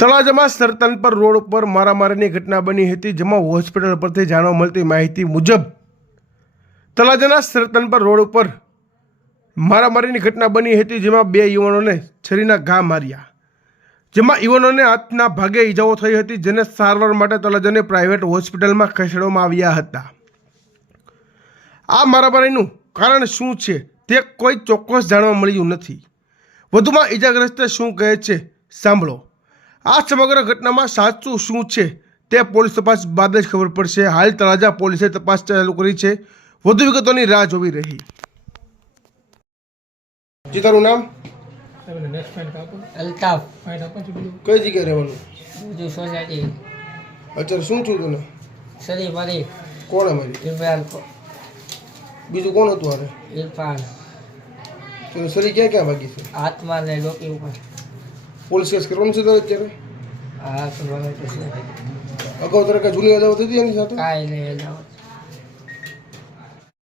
તળાજામાં સરતનપર road ઉપર મારામારીની ઘટના બની હતી, જેમાં હોસ્પિટલ પરથી જાણવા મળતી માહિતી મુજબ તળાજાના સરતનપર રોડ ઉપર મારામારીની ઘટના બની હતી, જેમાં બે યુવાનોને છરીના ઘા માર્યા, જેમાં યુવાનોને હાથના ભાગે ઈજાઓ થઈ હતી, જેને સારવાર માટે તળાજાની પ્રાઇવેટ હોસ્પિટલમાં ખસેડવામાં આવ્યા હતા. આ મારામારીનું કારણ શું છે તે કોઈ ચોક્કસ જાણવા મળ્યું નથી. વધુમાં ઈજાગ્રસ્ત શું કહે છે સાંભળો. આ સમગ્ર ઘટનામાં સાચું શું છે તે પોલીસ તપાસ બાદ જ ખબર પડશે. હાલ તળાજા પોલીસે તપાસ ચાલુ કરી છે, વધુ વિગતોની રાહ જોવી રહી. જી, તારું નામ? અલ્તાફ. કઈ જગ્યાએ રહેવાનું? બીજું સોસાયટી અત્યારે શું થયું તને? સરી મારી કોણે મારી? ઇમરાન બીજું કોણ હતું? આને ઇરફાન. તને સરી ક્યાં ક્યાં વાગી છે? હાથમાં ને ડોકી ઉપર. પોલીસ કેસ કરવાનું છે તારે અત્યારે? હા, કરવાનું તો છે. અગાઉ તારે કાંઈ જૂની અદાવત હતી એની સાથે? કાંઈ નહીં.